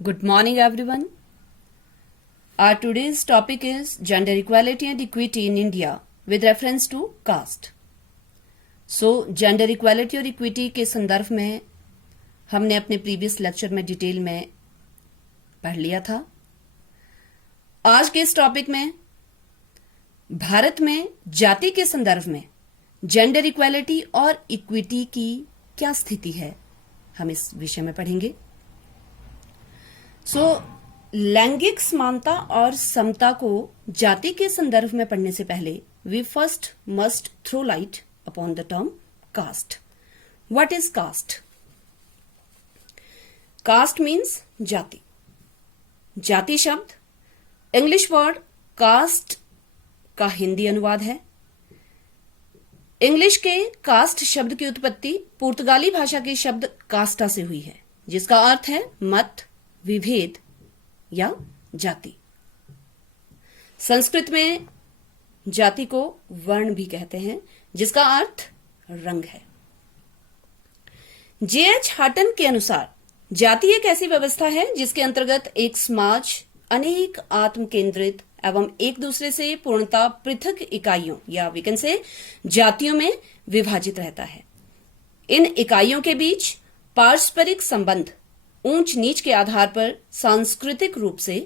Good morning, everyone. Our today's topic is gender equality and equity in India with reference to caste. So, gender equality और equity के संदर्भ में हमने अपने previous lecture में detail में पढ़ लिया था. आज के इस टॉपिक में भारत में जाति के संदर्भ में जेंडर इक्वालिटी और इक्विटी की क्या स्थिति है, हम इस विषय में पढ़ेंगे. लैंगिक समानता और समता को जाति के संदर्भ में पढ़ने से पहले we first must throw light upon the term caste. What is caste? Caste means जाति. जाति शब्द इंग्लिश वर्ड कास्ट का हिंदी अनुवाद है. इंग्लिश के कास्ट शब्द की उत्पत्ति पुर्तगाली भाषा के शब्द कास्टा से हुई है, जिसका अर्थ है मत, विभेद या जाति. संस्कृत में जाति को वर्ण भी कहते हैं, जिसका अर्थ रंग है. जे.एच. हाटन के अनुसार जाति एक ऐसी व्यवस्था है जिसके अंतर्गत एक समाज अनेक आत्म केंद्रित एवं एक दूसरे से पूर्णतः पृथक इकाइयों या वी कैन से जातियों में विभाजित रहता है. इन इकाइयों के बीच पारस्परिक संबंध ऊंच नीच के आधार पर सांस्कृतिक रूप से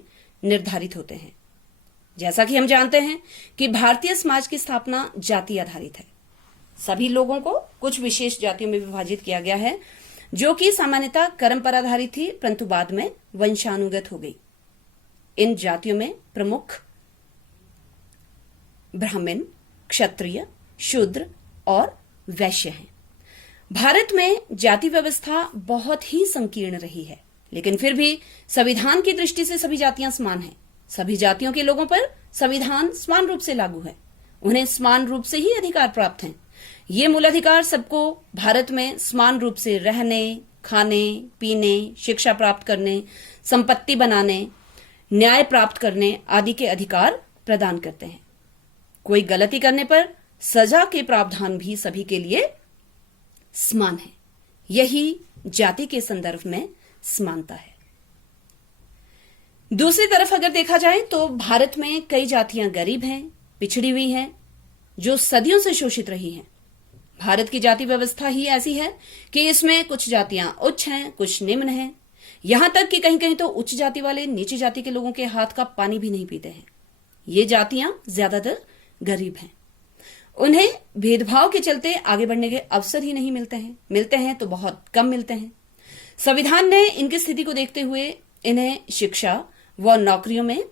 निर्धारित होते हैं. जैसा कि हम जानते हैं कि भारतीय समाज की स्थापना जाति आधारित है. सभी लोगों को कुछ विशेष जातियों में विभाजित किया गया है, जो कि सामान्यतः कर्म पर आधारित थी, परंतु बाद में वंशानुगत हो गई. इन जातियों में प्रमुख ब्राह्मण, क्षत्रिय, शूद्र और वैश्य हैं. भारत में जाति व्यवस्था बहुत ही संकीर्ण रही है, लेकिन फिर भी संविधान की दृष्टि से सभी जातियां समान हैं. सभी जातियों के लोगों पर संविधान समान रूप से लागू है. उन्हें समान रूप से ही अधिकार प्राप्त हैं. ये मूल अधिकार सबको भारत में समान रूप से रहने, खाने, पीने, शिक्षा प्राप्त करने, संपत्ति बनाने, न्याय प्राप्त करने आदि के अधिकार प्रदान करते हैं. कोई गलती करने पर सजा के प्रावधान भी सभी के लिए समान है. यही जाति के संदर्भ में समानता है. दूसरी तरफ अगर देखा जाए तो भारत में कई जातियां गरीब हैं, पिछड़ी हुई हैं, जो सदियों से शोषित रही हैं. भारत की जाति व्यवस्था ही ऐसी है कि इसमें कुछ जातियां उच्च हैं, कुछ निम्न हैं. यहां तक कि कहीं कहीं तो उच्च जाति वाले नीची जाति के लोगों के हाथ का पानी भी नहीं पीते हैं. ये जातियां ज्यादातर गरीब हैं. उन्हें भेदभाव के चलते आगे बढ़ने के अवसर ही नहीं मिलते हैं तो बहुत कम मिलते हैं. संविधान ने इनकी स्थिति को देखते हुए इन्हें शिक्षा व नौकरियों में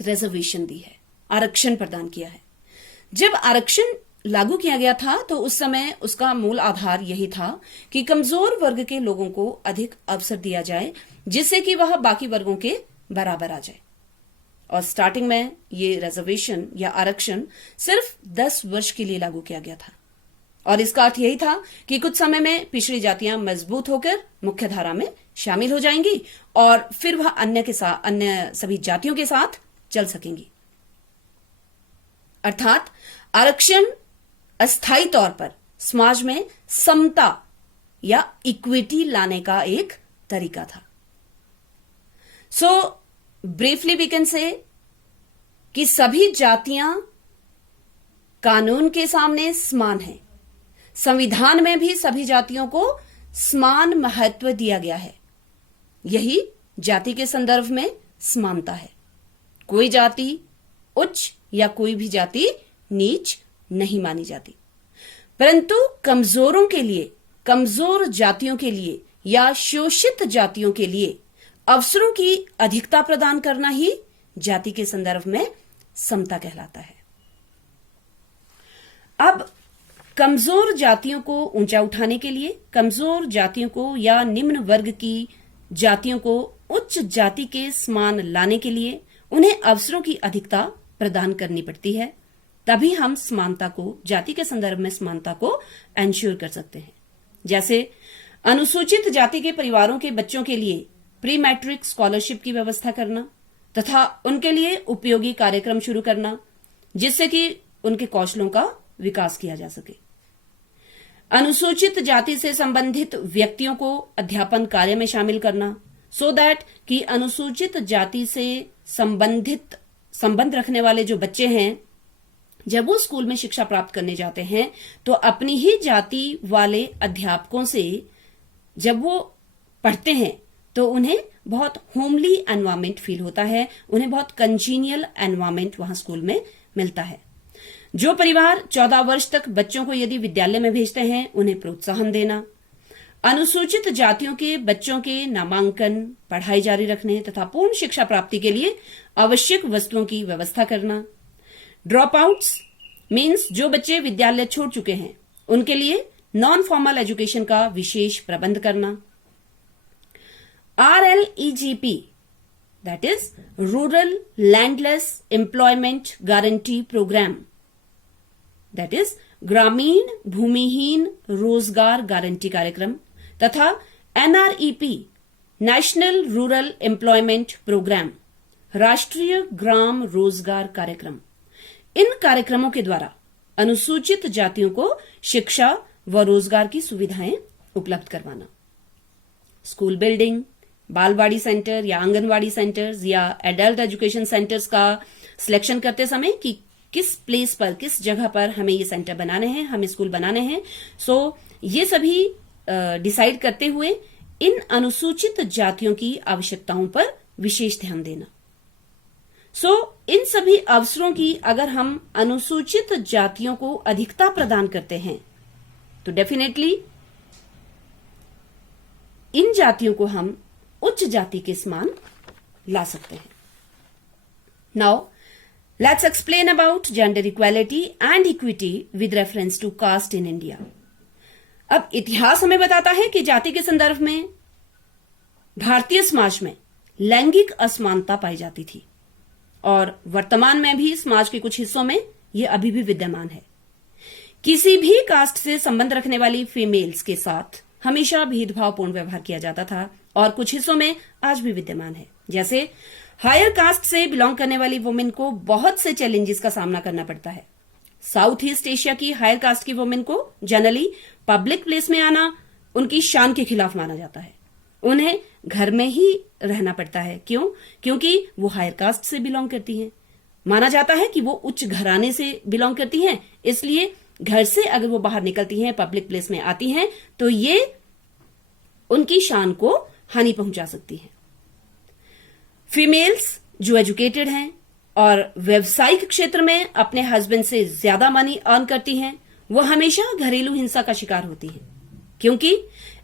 रिजर्वेशन दी है, आरक्षण प्रदान किया है. जब आरक्षण लागू किया गया था तो उस समय उसका मूल आधार यही था कि कमजोर वर्ग के लोगों को अधिक अवसर दिया जाए, जिससे कि वह बाकी वर्गों के बराबर आ जाए. और स्टार्टिंग में ये रिजर्वेशन या आरक्षण सिर्फ 10 वर्ष के लिए लागू किया गया था. और इसका अर्थ यही था कि कुछ समय में पिछड़ी जातियां मजबूत होकर मुख्य धारा में शामिल हो जाएंगी और फिर वह अन्य सभी जातियों के साथ चल सकेंगी. अर्थात आरक्षण अस्थायी तौर पर समाज में समता या इक्विटी लाने का एक तरीका था. सो ब्रीफली वी कैन से कि सभी जातियां कानून के सामने समान हैं. संविधान में भी सभी जातियों को समान महत्व दिया गया है. यही जाति के संदर्भ में समानता है. कोई जाति उच्च या कोई भी जाति नीच नहीं मानी जाती, परंतु कमजोरों के लिए, कमजोर जातियों के लिए या शोषित जातियों के लिए अवसरों की अधिकता प्रदान करना ही जाति के संदर्भ में समता कहलाता है. अब कमजोर जातियों को ऊंचा उठाने के लिए, कमजोर जातियों को या निम्न वर्ग की जातियों को उच्च जाति के समान लाने के लिए उन्हें अवसरों की अधिकता प्रदान करनी पड़ती है. तभी हम समानता को, जाति के संदर्भ में समानता को एंश्योर कर सकते हैं. जैसे अनुसूचित जाति के परिवारों के बच्चों के लिए प्री मैट्रिक स्कॉलरशिप की व्यवस्था करना तथा उनके लिए उपयोगी कार्यक्रम शुरू करना, जिससे कि उनके कौशलों का विकास किया जा सके. अनुसूचित जाति से संबंधित व्यक्तियों को अध्यापन कार्य में शामिल करना सो दैट कि अनुसूचित जाति से संबंध रखने वाले जो बच्चे हैं, जब वो स्कूल में शिक्षा प्राप्त करने जाते हैं तो अपनी ही जाति वाले अध्यापकों से जब वो पढ़ते हैं तो उन्हें बहुत होमली एनवायरमेंट फील होता है, उन्हें बहुत कंजीनियल एनवायरमेंट वहां स्कूल में मिलता है। जो परिवार 14 वर्ष तक बच्चों को यदि विद्यालय में भेजते हैं, उन्हें प्रोत्साहन देना, अनुसूचित जातियों के बच्चों के नामांकन, पढ़ाई जारी रखने तथा पूर्ण शिक्षा प्राप्ति के लिए आवश्यक वस्तुओं की व्यवस्था करना। ड्रॉप आउट्स मीन्स जो बच्चे विद्यालय छोड़ चुके हैं उनके लिए नॉन फॉर्मल एजुकेशन का विशेष प्रबंध करना। RLEGP, that is Rural Landless Employment Guarantee Program, that is ग्रामीण भूमिहीन रोजगार गारंटी कार्यक्रम, तथा NREP, national rural employment programme, राष्ट्रीय ग्राम रोजगार कार्यक्रम। इन कार्यक्रमों के द्वारा अनुसूचित जातियों को शिक्षा व रोजगार की सुविधाएं उपलब्ध करवाना। स्कूल बिल्डिंग, बालवाड़ी सेंटर या आंगनवाड़ी सेंटर्स या एडल्ट एजुकेशन सेंटर्स का सिलेक्शन करते समय कि किस प्लेस पर, किस जगह पर हमें ये सेंटर बनाने हैं, हमें स्कूल बनाने हैं, सो ये सभी डिसाइड करते हुए इन अनुसूचित जातियों की आवश्यकताओं पर विशेष ध्यान देना। इन सभी अवसरों की अगर हम अनुसूचित जातियों को अधिकता प्रदान करते हैं तो डेफिनेटली इन जातियों को हम उच्च जाति के समान ला सकते हैं। Now let's explain about gender equality and equity with reference to caste in India. अब इतिहास हमें बताता है कि जाति के संदर्भ में भारतीय समाज में लैंगिक असमानता पाई जाती थी और वर्तमान में भी समाज के कुछ हिस्सों में यह अभी भी विद्यमान है। किसी भी कास्ट से संबंध रखने वाली फीमेल्स के साथ हमेशा भेदभावपूर्ण व्यवहार किया जाता था और कुछ हिस्सों में आज भी विद्यमान है। जैसे हायर कास्ट से बिलोंग करने वाली वुमेन को बहुत से चैलेंजेस का सामना करना पड़ता है। साउथ ईस्ट एशिया की हायर कास्ट की वुमेन को जनरली पब्लिक प्लेस में आना उनकी शान के खिलाफ माना जाता है। उन्हें घर में ही रहना पड़ता है। क्यों? क्योंकि वो हायर कास्ट से बिलोंग करती हैं। माना जाता है कि वो उच्च घराने से बिलोंग करती हैं, इसलिए घर से अगर वो बाहर निकलती हैं, पब्लिक प्लेस में आती हैं, तो ये उनकी शान को हानि पहुंचा सकती है। फीमेल्स जो एजुकेटेड हैं और व्यवसायिक क्षेत्र में अपने हस्बैंड से ज्यादा मनी अर्न करती हैं, वो हमेशा घरेलू हिंसा का शिकार होती हैं, क्योंकि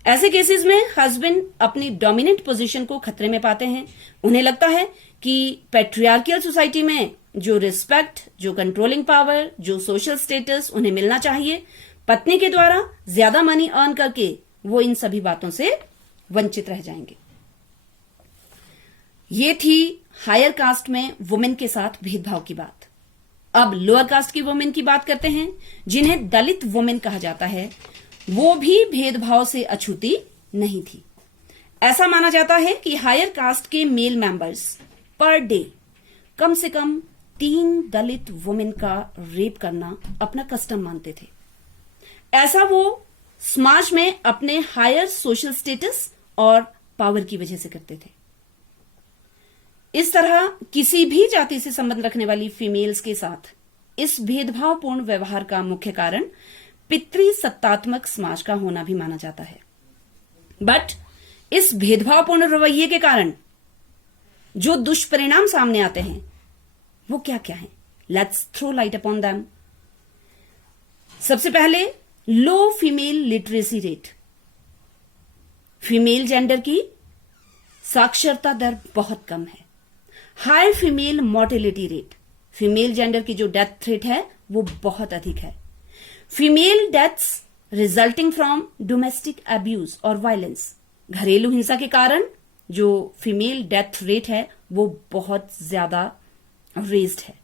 ऐसे केसेस में हस्बैंड अपनी डोमिनेंट पोजीशन को खतरे में पाते हैं। उन्हें लगता है कि पैट्रियार्कियल सोसाइटी में जो रिस्पेक्ट, जो कंट्रोलिंग पावर, जो सोशल स्टेटस उन्हें मिलना चाहिए, पत्नी के द्वारा ज्यादा मनी अर्न करके वो इन सभी बातों से वंचित रह जाएंगे। ये थी हायर कास्ट में वुमेन के साथ भेदभाव की बात। अब लोअर कास्ट की वुमेन की बात करते हैं, जिन्हें दलित वुमेन कहा जाता है। वो भी भेदभाव से अछूती नहीं थी। ऐसा माना जाता है कि हायर कास्ट के मेल मेंबर्स पर डे कम से कम 3 दलित वुमेन का रेप करना अपना कस्टम मानते थे। ऐसा वो समाज में अपने हायर सोशल स्टेटस और पावर की वजह से करते थे। इस तरह किसी भी जाति से संबंध रखने वाली फीमेल्स के साथ इस भेदभावपूर्ण व्यवहार का मुख्य कारण पितृसत्तात्मक समाज का होना भी माना जाता है। बट इस भेदभावपूर्ण रवैये के कारण जो दुष्परिणाम सामने आते हैं वो क्या क्या है? Let's throw light upon them. सबसे पहले low female literacy rate. Female gender की साक्षरता दर बहुत कम है। High female mortality rate, female gender की जो डेथ रेट है वो बहुत अधिक है। Female deaths resulting from domestic abuse और वायलेंस, घरेलू हिंसा के कारण जो फीमेल डेथ रेट है वो बहुत ज्यादा रेज्ड है।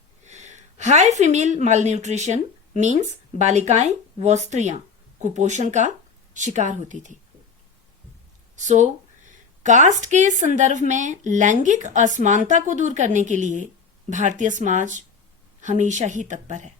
हाई फीमेल मालन्यूट्रिशन मीन्स बालिकाएं व स्त्रियां कुपोषण का शिकार होती थी। कास्ट के संदर्भ में लैंगिक असमानता को दूर करने के लिए भारतीय समाज हमेशा ही तत्पर है।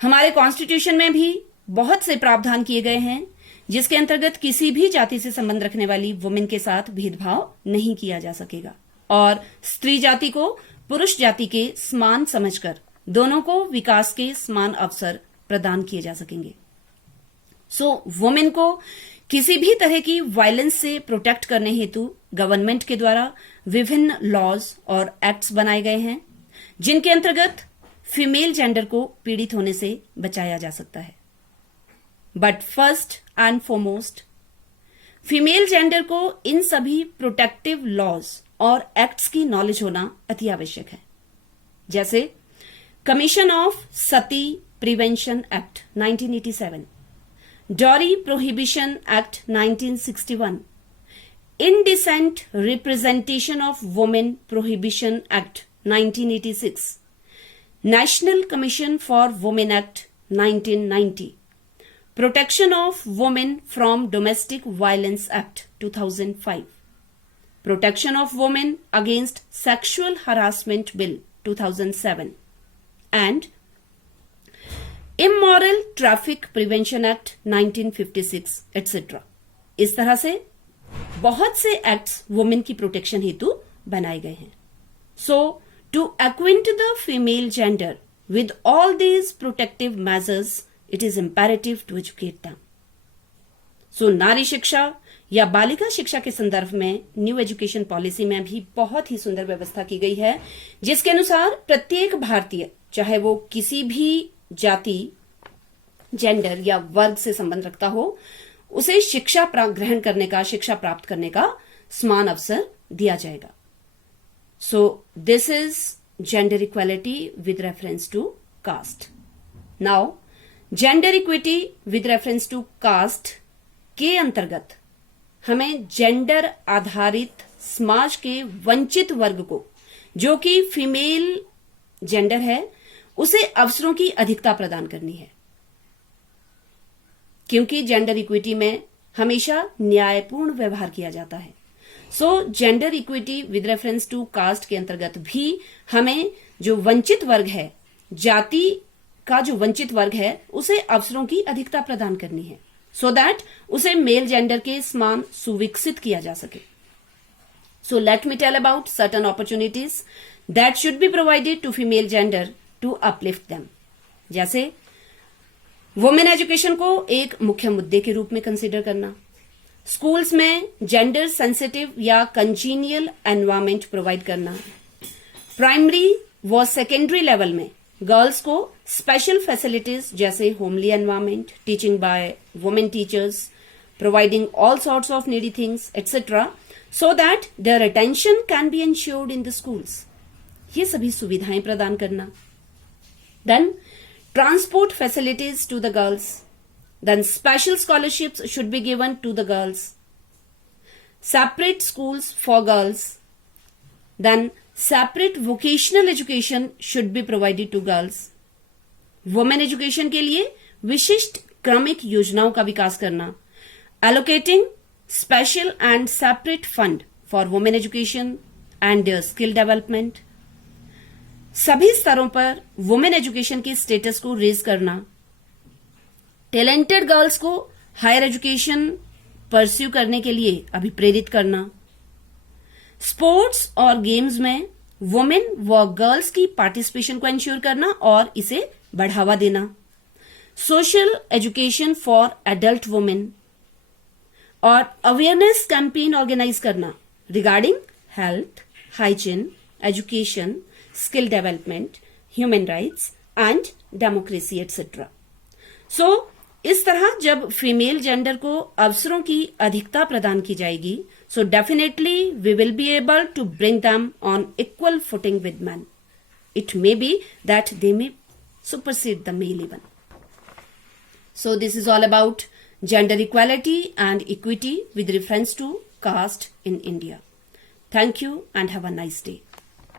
हमारे कॉन्स्टिट्यूशन में भी बहुत से प्रावधान किए गए हैं जिसके अंतर्गत किसी भी जाति से संबंध रखने वाली वुमेन के साथ भेदभाव नहीं किया जा सकेगा और स्त्री जाति को पुरुष जाति के समान समझकर दोनों को विकास के समान अवसर प्रदान किए जा सकेंगे। वुमेन को किसी भी तरह की वायलेंस से प्रोटेक्ट करने हेतु गवर्नमेंट के द्वारा विभिन्न लॉज और एक्ट्स बनाए गए हैं, जिनके अंतर्गत फीमेल जेंडर को पीड़ित होने से बचाया जा सकता है। But first and foremost, female gender को इन सभी प्रोटेक्टिव लॉज और एक्ट्स की नॉलेज होना अति आवश्यक है, जैसे commission of sati prevention act 1987, dowry prohibition act 1961, indecent representation of women prohibition act 1986, national commission for women act 1990, protection of women from domestic violence act 2005, protection of women against sexual harassment bill 2007 and immoral traffic prevention act 1956 etcetera. इस तरह से बहुत से acts women की protection हेतु बनाए गए हैं। सो to acquaint the female gender with all these protective measures, it is imperative to educate them. So नारी शिक्षा या बालिका शिक्षा के संदर्भ में न्यू एजुकेशन पॉलिसी में भी बहुत ही सुंदर व्यवस्था की गई है, जिसके अनुसार प्रत्येक भारतीय, चाहे वो किसी भी जाति, जेंडर या वर्ग से संबंध रखता हो, उसे शिक्षा ग्रहण करने का, शिक्षा प्राप्त करने का समान अवसर दिया जाएगा। So this is gender equality with reference to caste. Now, gender equity with reference to caste के अंतर्गत हमें जेंडर आधारित समाज के वंचित वर्ग को, जो कि फीमेल जेंडर है, उसे अवसरों की अधिकता प्रदान करनी है, क्योंकि जेंडर इक्विटी में हमेशा न्यायपूर्ण व्यवहार किया जाता है। Gender equity with reference to caste के अंतर्गत भी हमें जो वंचित वर्ग है, जाति का जो वंचित वर्ग है, उसे अवसरों की अधिकता प्रदान करनी है, सो दैट उसे मेल जेंडर के समान सुविकसित किया जा सके। So let me tell about certain opportunities that should be provided to female gender to uplift them. जैसे वुमेन एजुकेशन को एक मुख्य मुद्दे के रूप में कंसिडर करना, स्कूल्स में जेंडर सेंसिटिव या कंजीनियल एनवायरमेंट प्रोवाइड करना, प्राइमरी व सेकेंडरी लेवल में गर्ल्स को स्पेशल फैसिलिटीज जैसे homely environment, teaching by women teachers, providing all sorts of needy things etcetera, so that their attention can be ensured in the schools. ये सभी सुविधाएं प्रदान करना। Then transport facilities to the girls, then special scholarships should be given to the girls, separate schools for girls, then separate vocational education should be provided to girls, women education के लिए विशिष्ट क्रमिक योजनाओं का विकास करना, allocating special and separate fund for women education and their skill development, सभी स्तरों पर वुमेन एजुकेशन की स्टेटस को रेज करना, टैलेंटेड गर्ल्स को हायर एजुकेशन परस्यू करने के लिए अभिप्रेरित करना, स्पोर्ट्स और गेम्स में वुमेन व गर्ल्स की पार्टिसिपेशन को इंश्योर करना और इसे बढ़ावा देना, social education for adult women और अवेयरनेस कैंपेन ऑर्गेनाइज करना regarding health, hygiene, education, skill development, human rights and democracy etcetera. इस तरह जब फीमेल जेंडर को अवसरों की अधिकता प्रदान की जाएगी, so definitely we will be able to bring them on equal footing with man. It may be that they may supersede the male even. So this is all about gender equality and equity with reference to caste in India. Thank you and have a nice day.